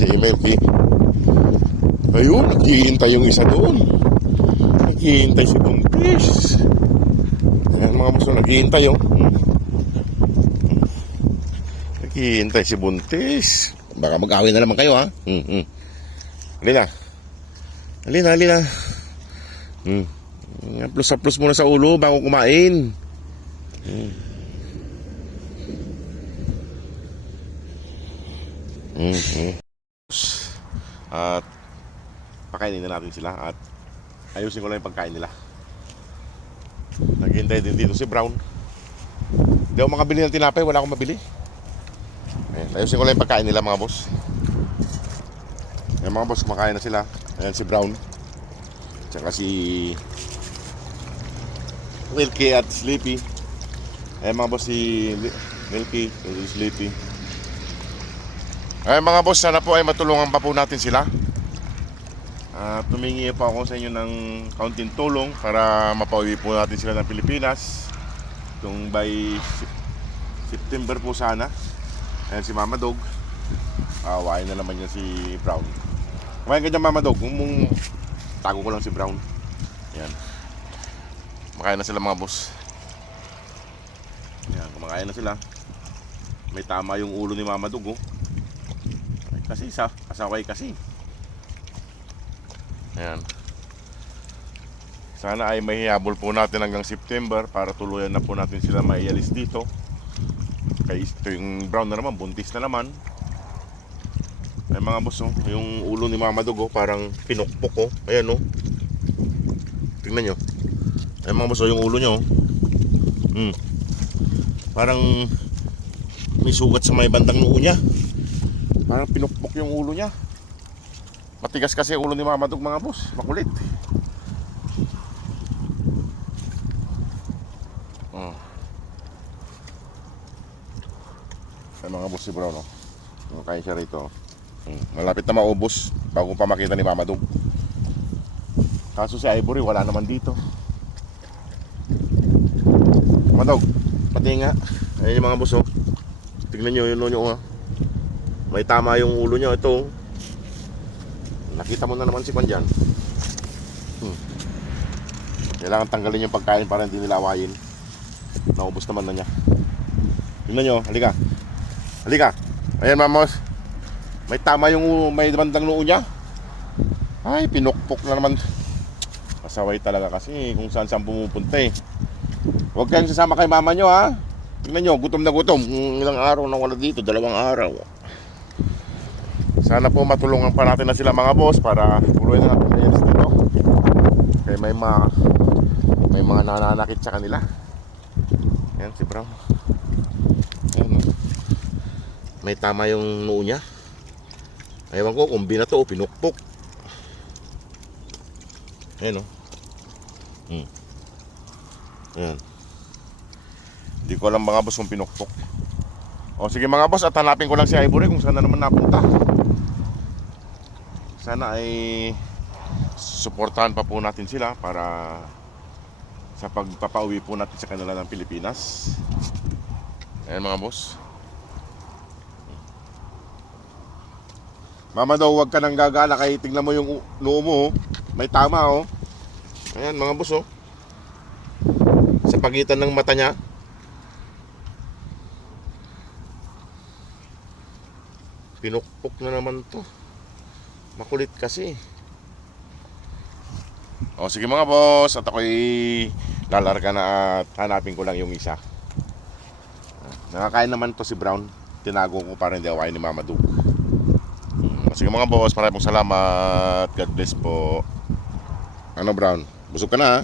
si Melky. Ayun, naghihintay yung isa doon. Naghihintay si Buntis. Ayan mga boss, naghihintay oh. Naghihintay si Buntis. Baka mag-away na naman kayo ha. Halina. Halina. Plus muna sa ulo bago kumain. At pakainin na natin sila at ayusin ko lang yung pagkain nila. Naghihintay din dito si Brown. Hindi ako makabili ng tinapay, wala akong mabili. Ayan, ayusin ko lang yung pagkain nila mga boss. Ayan mga boss, kumakain na sila. Ayan si Brown. Tsaka si Milky at Sleepy. Ayan mga boss, si Milky at Sleepy. Ayan mga boss, sana po ay matulungan pa po natin sila. Tumingi po ako sa inyo ng kaunting tulong para mapauwi po natin sila ng Pilipinas kung by September po sana. Ayan si Mama Dog. Awain na naman niya si Brown. Kumain ka dyan Mama Dog. Tago ko lang si Brown. Ayan. Kumakain na sila mga boss. Ayan, kumakain na sila. May tama yung ulo ni Mama Dog oh. Kasi kasaway kasi. Ayan. Sana ay mahihabol po natin hanggang September para tuluyan na po natin sila maialis dito. Kaya ito yung Brown na naman, buntis na naman. Ay mga boss oh, yung ulo ni Mama Dog oh, parang pinukpok oh. Ayan oh. Tingnan nyo. Ay mga boss oh, yung ulo nyo oh. Parang may sugat sa may bandang noo niya. Parang pinukpok yung ulo niya. Matigas kasi ulo ni Mama Dog mga boss. Makulit. Ay mga boss si Brown oh. Kain siya rito. Malapit na maubos bago pa makita ni Mama Dog. Kaso si Ivory wala naman dito. Mama Dog, pati nga. Ayun yung mga boss oh. Tignan nyo yun nyo oh. May tama yung ulo nyo. Ito nakita mo na naman si Kwan dyan. Kailangan tanggalin yung pagkain para hindi nila awayin. Naubos naman na niya. Tignan nyo, halika. Halika. Ayan mamos. May tama yung may bandang noo niya. Ay, pinukpok na naman. Pasaway talaga kasi kung saan pumupunta eh. Huwag kayong sasama kay mama nyo ha. Tingnan nyo, gutom na gutom. Ilang araw na wala dito, 2 araw. Sana po matulungan pa natin na sila mga boss para tuloy na natin na dito. Kaya may mga nananakit sa kanila. Ayan si Brown. Ayan, may tama yung noo niya. Ewan ko kung binato o pinukpok. Ayan o. Ayan. Hindi ko alam mga boss kung pinukpok. O sige mga boss, at hanapin ko lang si Ivory kung saan na naman napunta. Sana ay suportahan pa po natin sila para sa pagpapauwi po natin sa kanila ng Pilipinas. Ayan mga boss. Mama daw, huwag ka nang gagala kaya tingnan mo yung noo mo oh. May tama oh. Ayan mga boss oh. Sa pagitan ng mata niya. Pinukpok na naman to. Makulit kasi. O sige mga boss, at ako'y lalarga na at hanapin ko lang yung isa. Nakakain naman to si Brown. Tinago ko para hindi awayin ni Mama Dog. Sige mga boss, maraming salamat. God bless po. Ano Brown? Busog ka na ha?